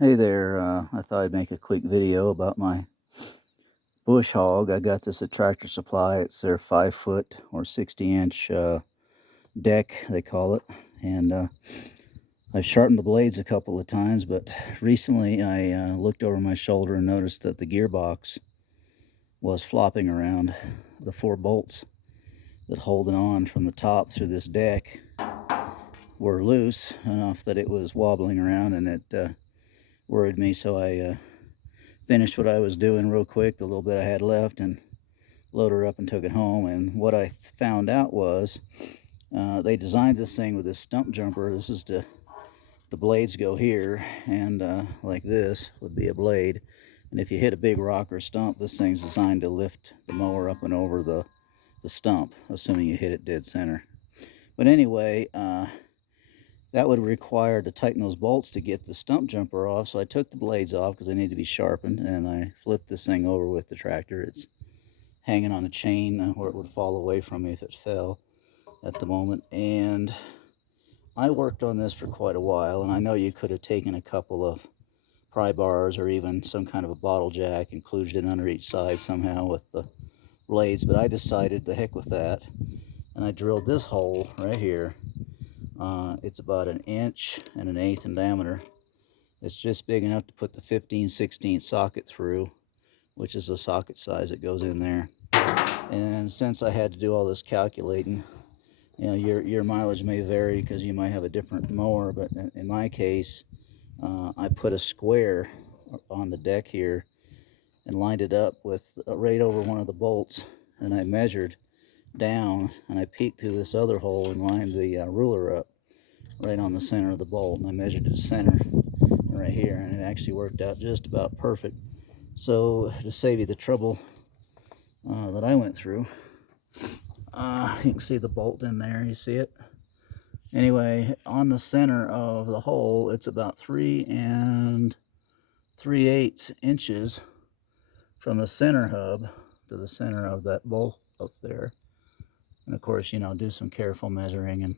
Hey there, I thought I'd make a quick video about my bush hog. I got this at Tractor Supply. It's their 5 foot or 60-inch deck, they call it. And I've sharpened the blades a couple of times, but recently I looked over my shoulder and noticed that the gearbox was flopping around. The 4 bolts that hold it on from the top through this deck were loose enough that it was wobbling around, and it worried me, so I finished what I was doing real quick, the little bit I had left, and loaded her up and took it home. And what I found out was they designed this thing with this stump jumper. This is the blades go here, and like this would be a blade. And if you hit a big rock or stump, this thing's designed to lift the mower up and over the stump, assuming you hit it dead center. But anyway, that would require to tighten those bolts to get the stump jumper off. So I took the blades off because they need to be sharpened, and I flipped this thing over with the tractor. It's hanging on a chain where it would fall away from me if it fell at the moment. And I worked on this for quite a while, and I know you could have taken a couple of pry bars or even some kind of a bottle jack and kludged it under each side somehow with the blades, but I decided the heck with that, and I drilled this hole right here. It's about 1 1/8 inches in diameter. It's just big enough to put the 15/16 socket through, which is the socket size that goes in there. And since I had to do all this calculating, you know, your mileage may vary because you might have a different mower, but in my case, I put a square on the deck here and lined it up with right over one of the bolts, and I measured down, and I peeked through this other hole and lined the ruler up right on the center of the bolt, and I measured the center right here, and it actually worked out just about perfect. So to save you the trouble that I went through, you can see the bolt in there. You see it? Anyway, on the center of the hole, it's about 3 3/8 inches from the center hub to the center of that bolt up there. And of course, you know, do some careful measuring and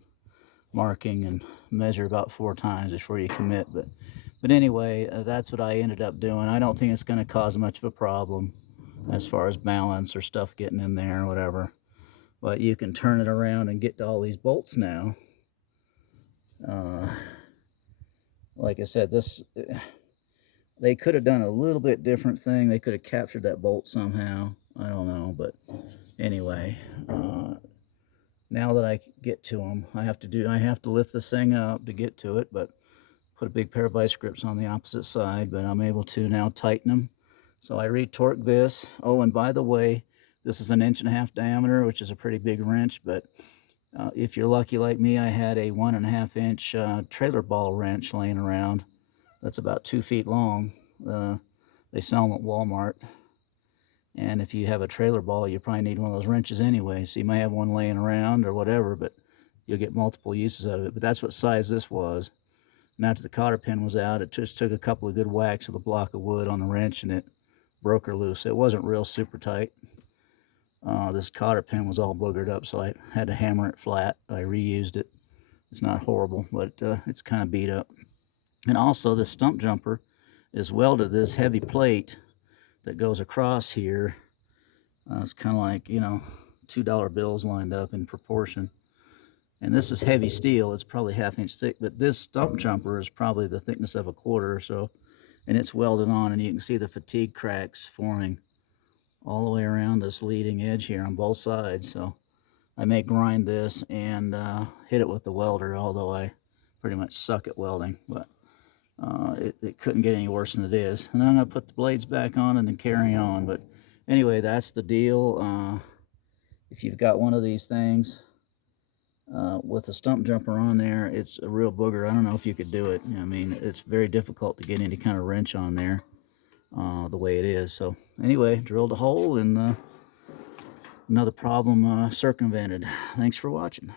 marking, and measure about 4 times before you commit. But anyway, that's what I ended up doing. I don't think it's going to cause much of a problem as far as balance or stuff getting in there or whatever. But you can turn it around and get to all these bolts now. Like I said, they could have done a little bit different thing. They could have captured that bolt somehow. I don't know, but anyway, now that I get to them, I have to lift this thing up to get to it, but put a big pair of vice grips on the opposite side. But I'm able to now tighten them. So I retorque this. Oh, and by the way, this is 1.5 inches diameter, which is a pretty big wrench. But if you're lucky like me, I had a 1.5 inch trailer ball wrench laying around. That's about 2 feet long. They sell them at Walmart. And if you have a trailer ball, you probably need one of those wrenches anyway. So you may have one laying around or whatever, but you'll get multiple uses out of it. But that's what size this was. And after the cotter pin was out, it just took a couple of good whacks with a block of wood on the wrench, and it broke her loose. It wasn't real super tight. This cotter pin was all boogered up, so I had to hammer it flat. I reused it. It's not horrible, but it's kind of beat up. And also, this stump jumper is welded to this heavy plate that goes across here. It's kind of like, you know, $2 bills lined up in proportion. And this is heavy steel. It's probably 1/2 inch thick, but this stump jumper is probably the thickness of a quarter or so. And it's welded on, and you can see the fatigue cracks forming all the way around this leading edge here on both sides. So I may grind this and hit it with the welder, although I pretty much suck at welding. But it couldn't get any worse than it is. And I'm going to put the blades back on and then carry on. But anyway, that's the deal. If you've got one of these things with a stump jumper on there, it's a real booger. I don't know if you could do it. I mean, it's very difficult to get any kind of wrench on there the way it is. So anyway, drilled a hole, and another problem circumvented. Thanks for watching.